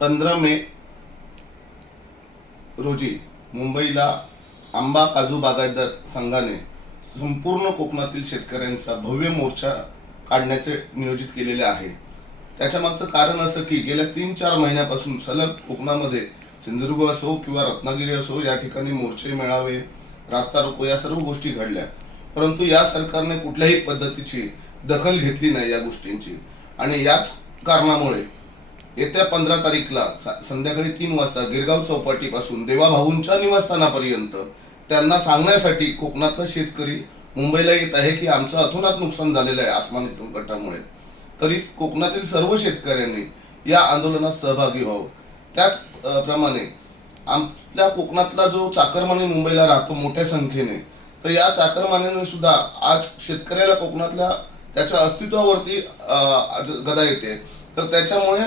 15 मे रोजी मुंबईला आंबा काजू बागायतदार संघाने संपूर्ण कोकणातील शेतकऱ्यांचा भव्य मोर्चा काढण्याचे नियोजित केलेले आहे। त्याच्या मागचं कारण असं की गेल्या 3-4 महिन्यापासून सलग कोकणामध्ये सिंधुदुर्ग असो किंवा रत्नागिरी असो या ठिकाणी मोर्चे मेळावे रास्ता रोको या सर्व गोष्टी घडल्या, परंतु या सरकारने कुठल्याही पद्धतीची दखल घेतली नाही या गोष्टींची। आणि याच कारणामुळे येत्या 15 तारीखला संध्याकाळी 3 वाजता गिरगाव चौपाटीपासून देवाभाऊंच्या निवासस्थानापर्यंत त्यांना सांगण्यासाठी कोकणातला शेतकरी मुंबईला येत आहे की आमचं अतोनात नुकसान झालेलं आहे आसमानी संकटामुळे। तरी कोकणातील सर्व शेतकऱ्यांनी या आंदोलनात सहभागी व्हावं। त्याचप्रमाणे आपल्या कोकणातला जो चाकरमानी मुंबईला राहतो मोठ्या संख्येने, तर या चाकरमान्याने सुद्धा आज शेतकऱ्याला कोकणातल्या त्याच्या अस्तित्वावरती गदा येते। तर त्याच्यामुळे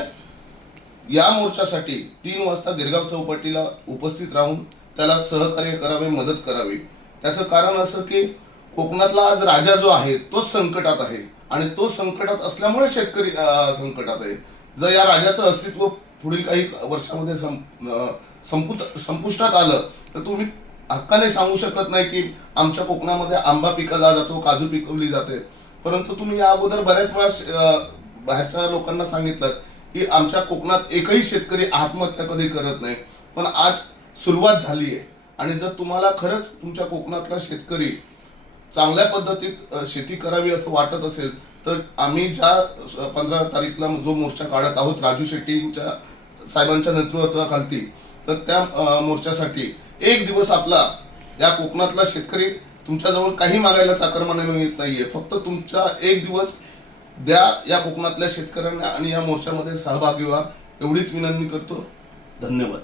या मोर्चासाठी 3 वाजता गिरगाव चौपाटीला उपस्थित राहून त्याला सहकार्य करावे, मदत करावी। त्याचं कारण असं की कोकणातला आज राजा जो आहे तोच संकटात आहे आणि तो संकटात असल्यामुळे शेतकरी संकटात आहे। जर या राजाचं अस्तित्व पुढील काही वर्षामध्ये संपुष्टात आलं तर तुम्ही हक्काने सांगू शकत नाही की आमच्या कोकणामध्ये आंबा पिकवला जातो, काजू पिकवली जाते। परंतु तुम्ही या अगोदर बऱ्याच वेळा बाहेरच्या लोकांना सांगितलं की आमच्या कोकणात एकही शेतकरी आत्महत्या कधी करत नाही, पण आज सुरुवात झाली आहे। आणि जर तुम्हाला खरंच तुमच्या कोकणातला शेतकरी चांगल्या पद्धतीत शेती करावी असं वाटत असेल तर आम्ही ज्या 15 तारीखला जो मोर्चा काढत आहोत राजू शेट्टींच्या साहेबांच्या नेतृत्वाखाली, तर त्या मोर्चासाठी एक दिवस आपला या कोकणातला शेतकरी तुमच्याजवळ काही मागायला चाकरमान्याने येत नाहीये, फक्त तुमचा एक दिवस द्या या कोकणातल्या शेतकऱ्यांना आणि या मोर्चामध्ये सहभागी व्हा एवढीच विनंती करतो। धन्यवाद।